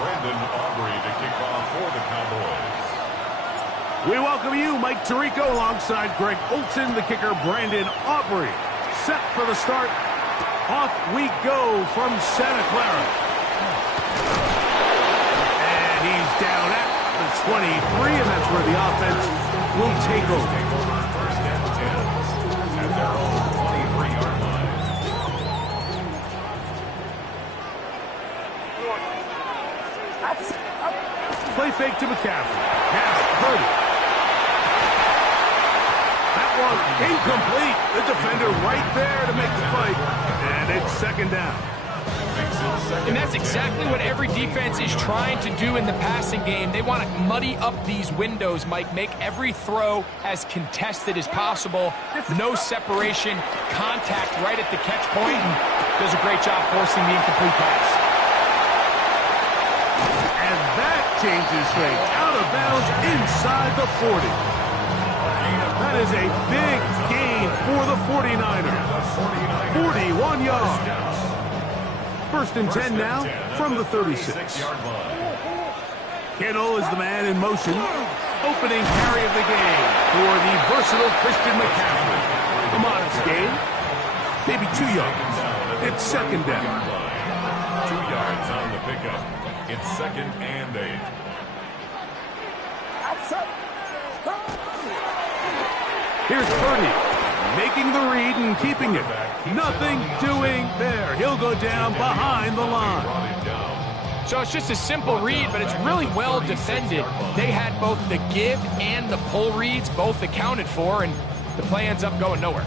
Brandon Aubrey to kick off for the Cowboys. We welcome you, Mike Tirico, alongside Greg Olson, the kicker, Brandon Aubrey. Set for the start. Off we go from Santa Clara. And he's down at the 23, and that's where the offense will take over. First and 10 at their own 23-yard line. Play fake to McCaffrey. Now, Purdy. That one incomplete. The defender right there to make the play. And it's second down. And that's exactly what every defense is trying to do in the passing game. They want to muddy up these windows, Mike, make every throw as contested as possible. No separation, contact right at the catch point, and does a great job forcing the incomplete pass. And that changes things. Out of bounds inside the 40. That is a big gain for the 49ers. 41 yards. First and 10 now from the 36. Kittle is the man in motion. Opening carry of the game for the versatile Christian McCaffrey. A modest gain. Maybe 2 yards. It's second down. 2 yards on the pickup. It's second and 8. Here's Purdy, making the read and keeping it. Nothing doing there. He'll go down behind the line. So it's just a simple read, but it's really well defended. They had both the give and the pull reads both accounted for, and the play ends up going nowhere.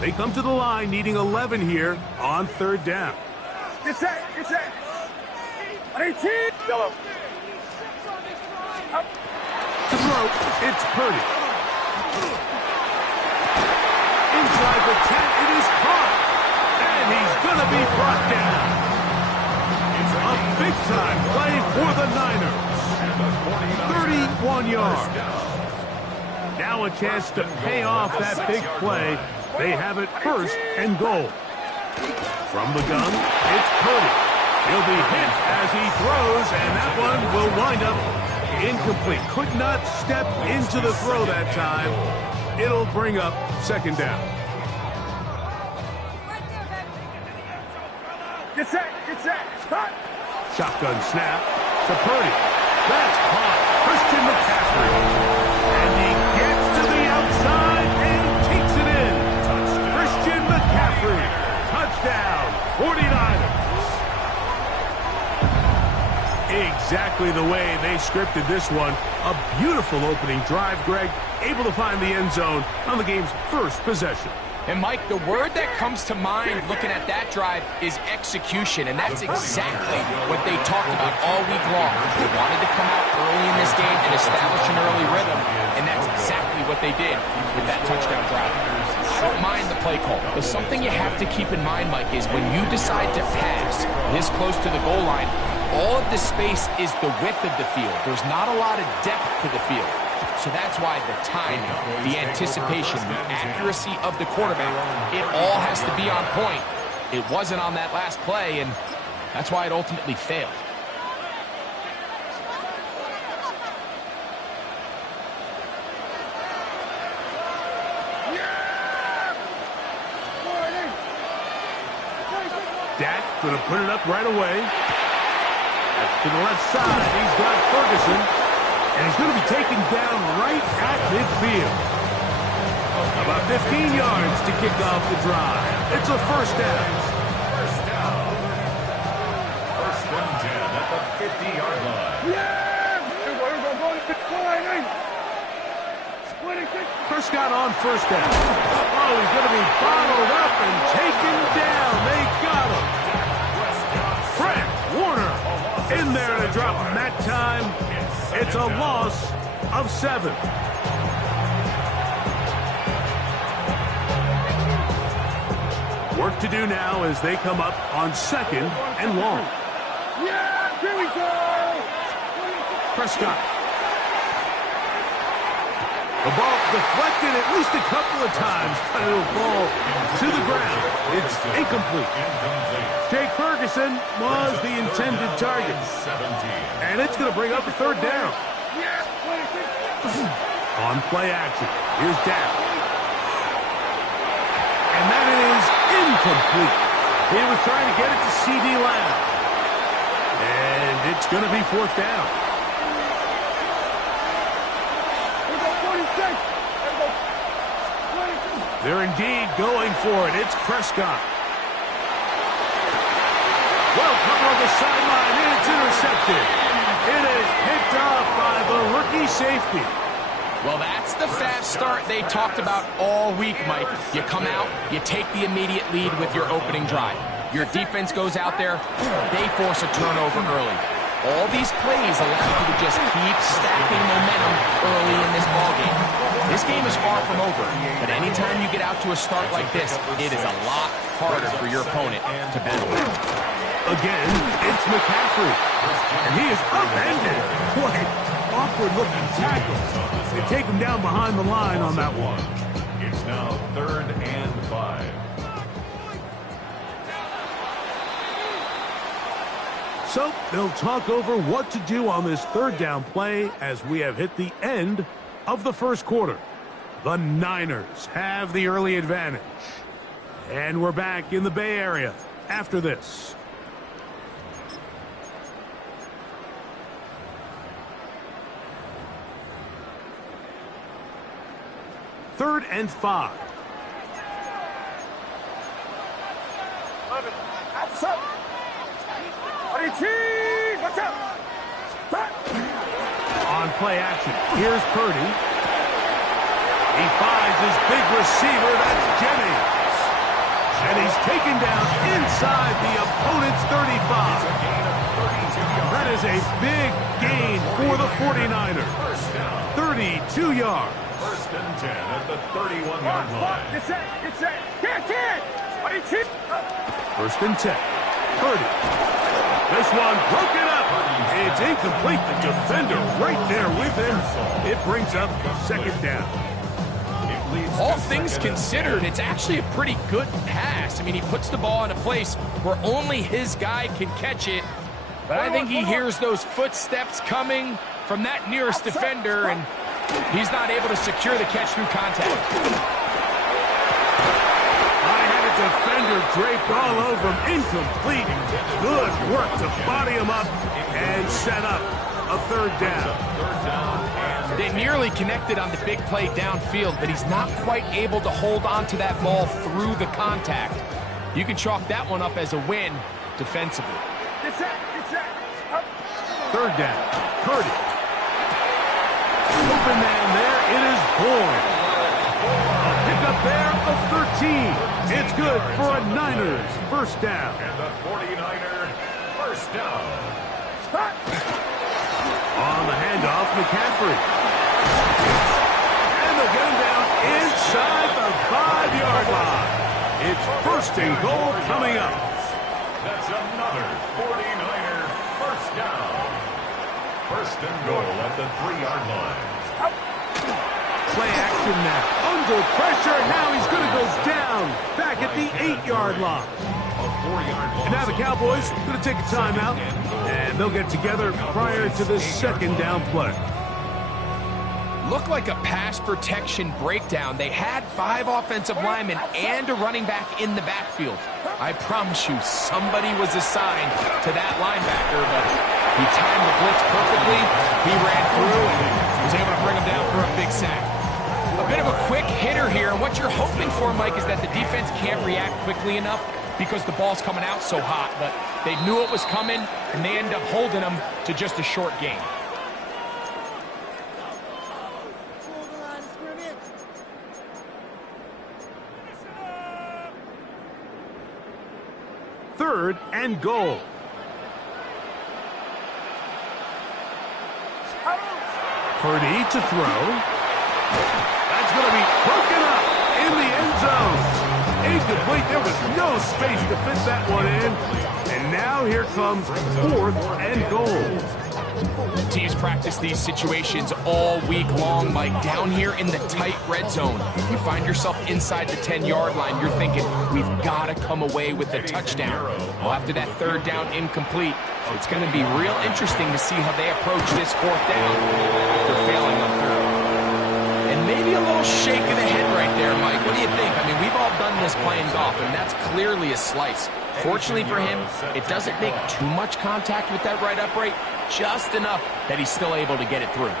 They come to the line needing 11 here on third down. Get set, get set. 18, yellow. To throw, it's Purdy. Inside the 10, it is caught. And he's going to be brought down. It's a big-time play for the Niners. 31 yards. Now a chance to pay off that big play. They have it first and goal. From the gun, it's Purdy. He'll be hit as he throws, and that one will wind up incomplete. Could not step into the throw that time. It'll bring up second down. Get set, cut. Shotgun snap to Purdy. That's caught. Christian McCaffrey. And he gets to the outside and takes it in. Christian McCaffrey. Touchdown, 49ers. Exactly the way they scripted this one. A beautiful opening drive, Greg. Able to find the end zone on the game's first possession. And, Mike, the word that comes to mind looking at that drive is execution, and that's exactly what they talked about all week long. They wanted to come out early in this game and establish an early rhythm, and that's exactly what they did with that touchdown drive. I don't mind the play call, but something you have to keep in mind, Mike, is when you decide to pass this close to the goal line, all of the space is the width of the field. There's not a lot of depth to the field. So that's why the timing, the anticipation, the accuracy of the quarterback, it all has to be on point. It wasn't on that last play, and that's why it ultimately failed. Dak going to put it up right away. To the left side, he's got Ferguson. And he's going to be taken down right at midfield. About 15 yards to kick off the drive. It's a first down. First down. First and 10 at the 50-yard line. Prescott on first down. Oh, he's going to be bottled up and taken down. They got him. Fred Warner in there to drop him that time. It's a loss of 7. Work to do now as they come up on second and long. Yeah, here we go. Prescott. The ball deflected at least a couple of times, but it'll fall to the ground. It's incomplete. Jake Ferguson was the intended target. And it's going to bring up a third down. On play action. Here's down. And that is incomplete. He was trying to get it to C.D. Lamb. And it's going to be fourth down. They're indeed going for it. It's Prescott. Well covered on the sideline, and it's intercepted. It is picked off by the rookie safety. Well, that's the fast start they talked about all week, Mike. You come out, you take the immediate lead with your opening drive. Your defense goes out there, they force a turnover early. All these plays allow you to just keep stacking momentum early in this ballgame. This game is far from over, but anytime you get out to a start like this, it is a lot harder for your opponent to battle back. Again, it's McCaffrey. And he is upended. Boy, awkward-looking tackle. They take him down behind the line on that one. It's now 3rd and 5. So they'll talk over what to do on this third down play as we have hit the end of the first quarter. The Niners have the early advantage. And we're back in the Bay Area after this. Third and 5. On play action, here's Purdy. He finds his big receiver, that's Jennings. And he's taken down inside the opponent's 35. That is a big gain for the 49ers. 32 yards. 1st and 10 at the 31-yard line. Get set. First and 10. Purdy. This one broken up. It's incomplete. The defender right there with him. It brings up second down. All things considered, it's actually a pretty good pass. I mean, he puts the ball in a place where only his guy can catch it. But I think he hears those footsteps coming from that nearest defender, and he's not able to secure the catch through contact. I had a defender draped all over him. Incomplete. Good work to body him up and set up a third down. They nearly connected on the big play downfield, but he's not quite able to hold on to that ball through the contact. You can chalk that one up as a win defensively. Third down. Purdy. Open man there. It is Bourne. A pickup there of 13. It's good for a Niners first down. And the 49er first down. On the handoff, McCaffrey. And they'll get him down inside the 5-yard line. It's first and goal coming up. That's another 49er first down. First and goal at the 3-yard line. Play action now. Under pressure. Now he's going to go down. Back at the 8-yard line. And now the Cowboys going to take a timeout. And they'll get together prior to the second down play. Looked like a pass protection breakdown. They had 5 offensive linemen and a running back in the backfield. I promise you, somebody was assigned to that linebacker, but he timed the blitz perfectly. He ran through and was able to bring him down for a big sack. A bit of a quick hitter here, and what you're hoping for, Mike, is that the defense can't react quickly enough because the ball's coming out so hot, but they knew it was coming, and they end up holding them to just a short gain. Third and goal. Purdy to throw. That's going to be broken up in the end zone. Incomplete. There was no space to fit that one in. And now here comes 4th and goal. Teams practice these situations all week long, Mike. Down here in the tight red zone, you find yourself inside the 10-yard line. You're thinking, we've got to come away with a touchdown. Well, after that third down incomplete, it's going to be real interesting to see how they approach this fourth down after failing on third. And maybe a little shake of the head right there, Mike. What do you think? I mean, we've all done this playing golf, and that's clearly a slice. Fortunately for him, it doesn't make too much contact with that right upright, just enough that he's still able to get it through.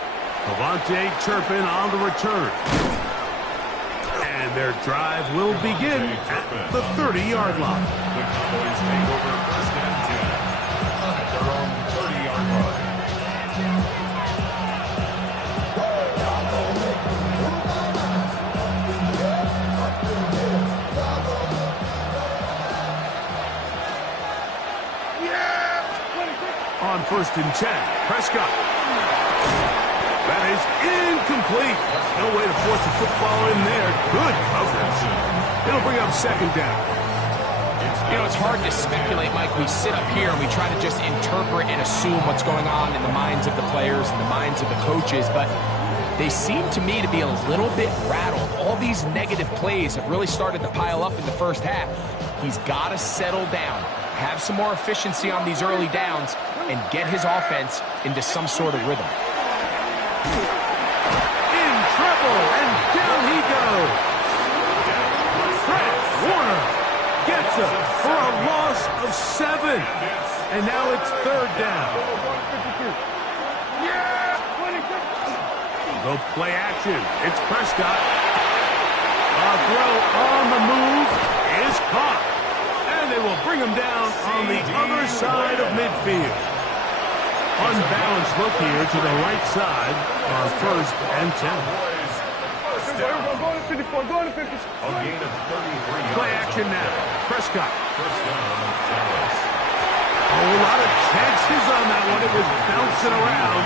KaVontae Turpin on the return. And their drive will begin at the 30-yard line. The Cowboys take over first and 10 at their own 30-yard line. On first and 10, Prescott. That is incomplete. No way to force the football in there. Good coverage. It'll bring up second down. You know, it's hard to speculate, Mike. We sit up here and we try to just interpret and assume what's going on in the minds of the players and the minds of the coaches, but they seem to me to be a little bit rattled. All these negative plays have really started to pile up in the first half. He's got to settle down, have some more efficiency on these early downs, and get his offense into some sort of rhythm. In trouble, and down he goes. Fred Warner gets him for a loss of 7. And now it's third down. The play action. It's Prescott. A throw on the move is caught. And they will bring him down on the other side of midfield. Unbalanced look here to the right side on first and 10. A gain of 33 Play yards. action now. Prescott. First down, Dallas. A lot of chances on that one. It was bouncing around,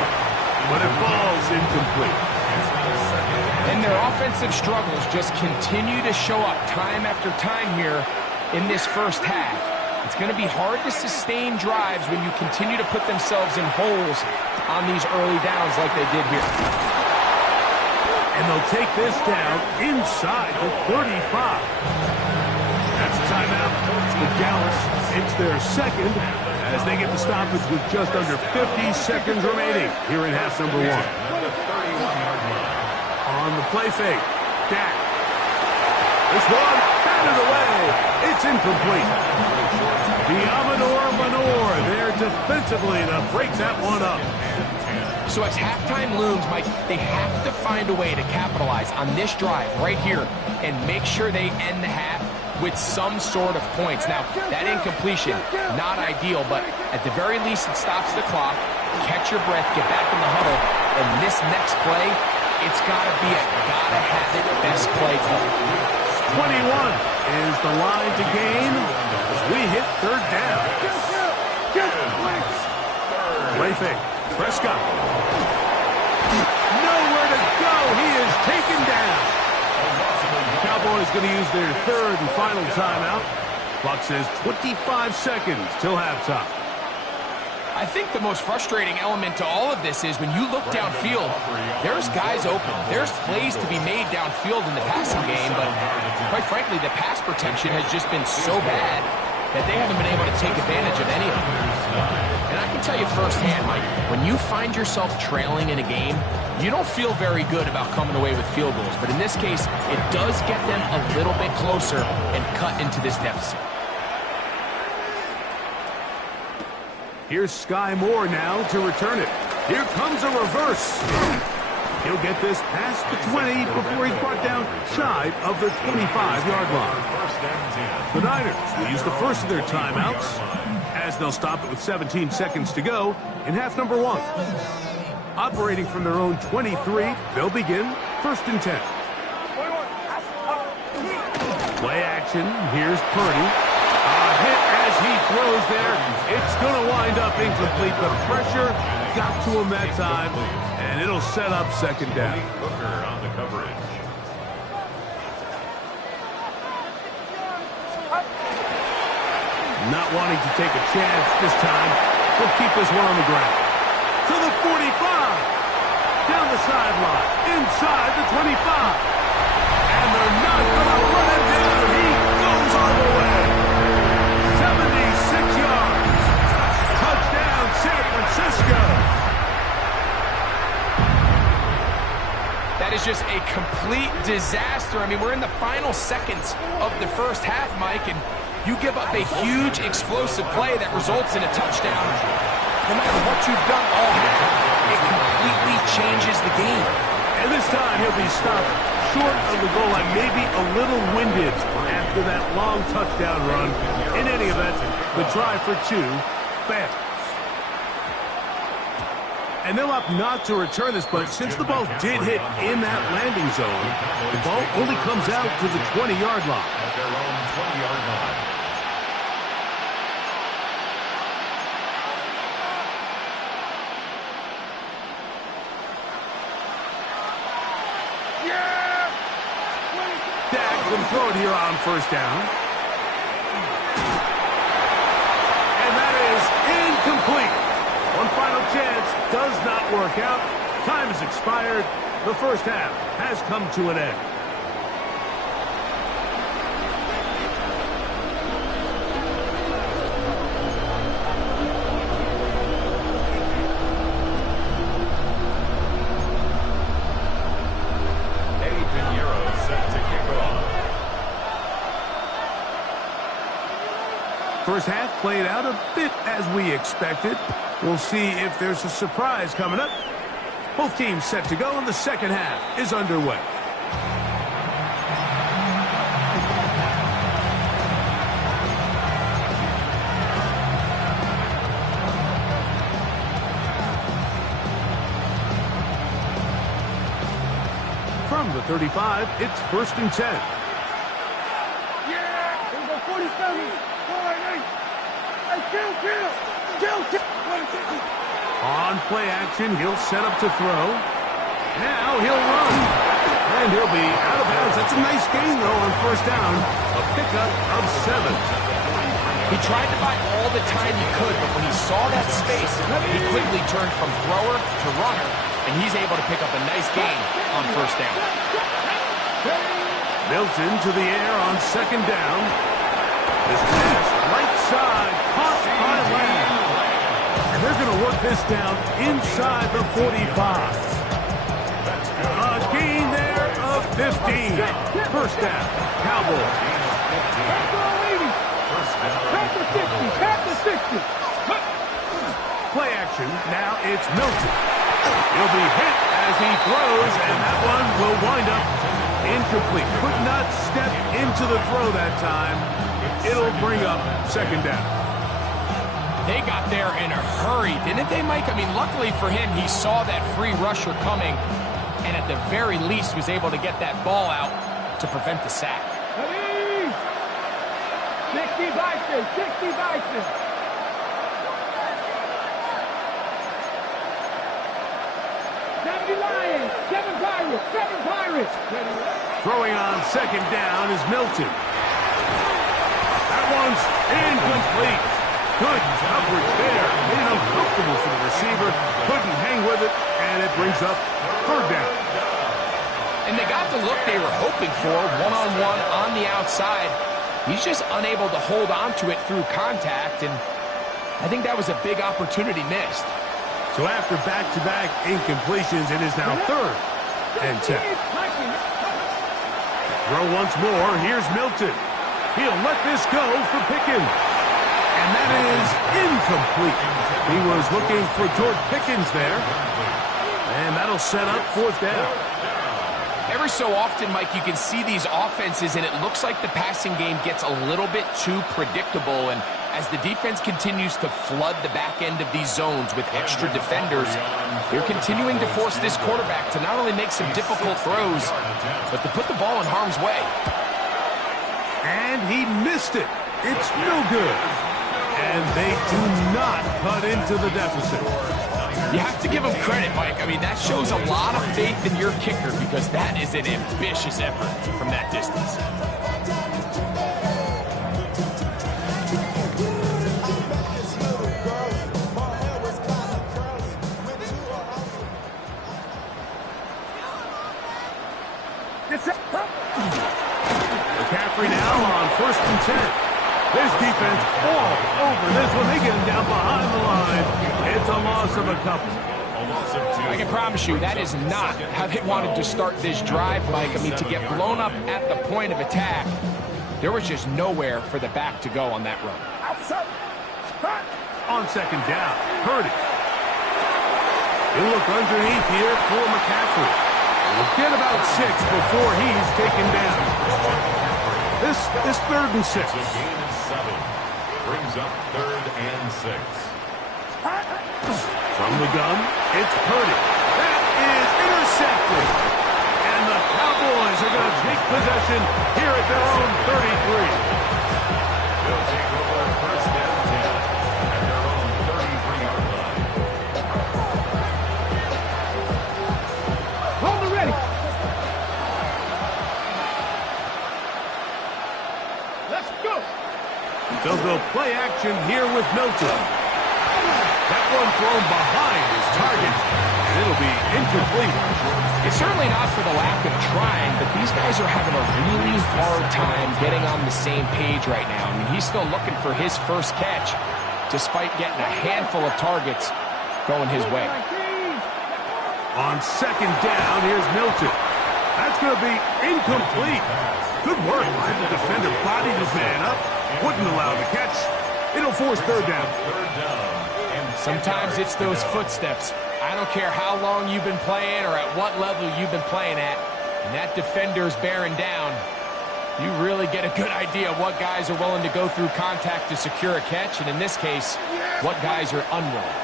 but it falls incomplete. And their offensive struggles just continue to show up time after time here in this first half. It's going to be hard to sustain drives when you continue to put themselves in holes on these early downs like they did here. And they'll take this down inside the 35. That's a timeout for Dallas. It's their second as they get the stoppage with just under 50 seconds remaining here in half number 1. On the play fake, Dak. This one batted away. It's incomplete. The Amador Manor there defensively to break that one up. So as halftime looms, Mike, they have to find a way to capitalize on this drive right here and make sure they end the half with some sort of points. Now, that incompletion, not ideal, but at the very least it stops the clock. Catch your breath, get back in the huddle, and this next play, it's got to be a gotta-have-it best play call. 21 is the line to gain as we hit third down. Play fake. Prescott. Nowhere to go. He is taken down. The Cowboys going to use their third and final timeout. Clock says 25 seconds till halftime. I think the most frustrating element to all of this is when you look downfield, there's guys open. There's plays to be made downfield in the passing game, but quite frankly, the pass protection has just been so bad that they haven't been able to take advantage of any of it. And I can tell you firsthand, Mike, when you find yourself trailing in a game, you don't feel very good about coming away with field goals. But in this case, it does get them a little bit closer and cut into this deficit. Here's Sky Moore now to return it. Here comes a reverse. He'll get this past the 20 before he's brought down shy of the 25-yard line. The Niners will use the first of their timeouts as they'll stop it with 17 seconds to go in half number 1. Operating from their own 23, they'll begin first and 10. Play action. Here's Purdy. A hit as he throws there. It's going to wind up incomplete. The pressure got to him that time, and it'll set up second down. Booker on the coverage. Not wanting to take a chance this time. We'll keep this one on the ground. to the 45. Down the sideline, inside the 25. And they're not going to run him down. He goes all the way. 76 yards. Touchdown, San Francisco. That is just a complete disaster. I mean, we're in the final seconds of the first half, Mike, and you give up a huge explosive play that results in a touchdown. No matter what you've done all half, it completely changes the game. And this time he'll be stopped short of the goal line, maybe a little winded after that long touchdown run. In any event, the try for two fails. And they'll opt not to return this, but since the ball did hit in that landing zone, the ball only comes out to the 20-yard line. At their own 20-yard line. Dak will throw it here on first down. And that is incomplete. One final chance does not work out. Time has expired. The first half has come to an end. Eddie Pinheiro set to kick off. First half played out a bit as we expected. We'll see if there's a surprise coming up. Both teams set to go, and the second half is underway. From the 35, it's 1st and 10. Yeah! Here we go, 47. 48. Hey, kill. On play action, he'll set up to throw. Now he'll run. And he'll be out of bounds. That's a nice gain, though, on first down. A pickup of 7. He tried to buy all the time he could, but when he saw that space, he quickly turned from thrower to runner, and he's able to pick up a nice gain on first down. Milton to the air on second down. This pass right side, caught by Lamb. And they're going to work this down inside the 45. A gain there of 15. First down, Cowboys. Back to 60. Play action, now it's Milton. He'll be hit as he throws, and that one will wind up incomplete. Could not step into the throw that time. It'll bring up second down. They got there in a hurry, didn't they, Mike? I mean, luckily for him, he saw that free rusher coming, and at the very least was able to get that ball out to prevent the sack. 60 Bison. 70 Lions, 7 Pirates. Throwing on second down is Milton. That one's incomplete. Good coverage there. Made it uncomfortable for the receiver. Couldn't hang with it, and it brings up third down. And they got the look they were hoping for, one-on-one on the outside. He's just unable to hold on to it through contact, and I think that was a big opportunity missed. So after back-to-back incompletions, it is now 3rd and 10. Throw once more. Here's Milton. He'll let this go for Pickens. And that is incomplete. He was looking for George Pickens there. And that'll set up 4th down. Every so often, Mike, you can see these offenses, and it looks like the passing game gets a little bit too predictable. And as the defense continues to flood the back end of these zones with extra defenders, they're continuing to force this quarterback to not only make some difficult throws, but to put the ball in harm's way. And he missed it. It's no good. And they do not cut into the deficit. You have to give him credit, Mike. I mean, that shows a lot of faith in your kicker, because that is an ambitious effort from that distance. This defense all over this one. They get him down behind the line. It's a loss of a couple. I can promise you that is not how they wanted to start this drive, Mike. I mean, to get blown up at the point of attack, there was just nowhere for the back to go on that run. On second down, Purdy. He'll look underneath here for McCaffrey. We'll get about 6 before he's taken down. This is 3rd and 6. The gain is 7. Brings up 3rd and 6. From the gun, it's Purdy. That is intercepted. And the Cowboys are going to take possession here at their own 33. They'll take over 1st and 10 at their own 33-yard line. Hold it ready. Let's go. They'll go play action here with Milton. That one thrown behind his target, and it'll be incomplete. It's certainly not for the lack of trying, but these guys are having a really hard time getting on the same page right now. I mean, he's still looking for his first catch, despite getting a handful of targets going his way. On second down, here's Milton. That's going to be incomplete. Good work by the defender. Bodied his man up. Wouldn't allow the catch. It'll force 3rd down. Sometimes it's those footsteps. I don't care how long you've been playing or at what level you've been playing at, and that defender's bearing down. You really get a good idea of what guys are willing to go through contact to secure a catch, and in this case, what guys are unwilling.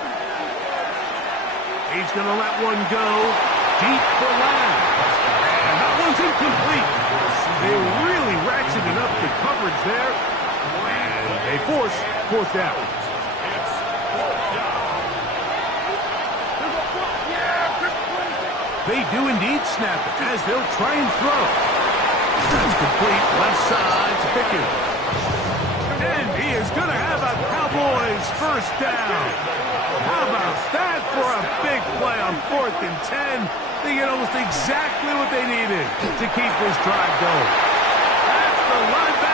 He's going to let one go deep for Lamb. And that one's incomplete. They really ratcheted up the coverage there, and they force 4th down. They do indeed snap it as they'll try and throw. That's complete left side to Pickens. And he is going to have a Cowboys 1st down. How about that for a big play on 4th and 10? They get almost exactly what they needed to keep this drive going. That's the linebacker.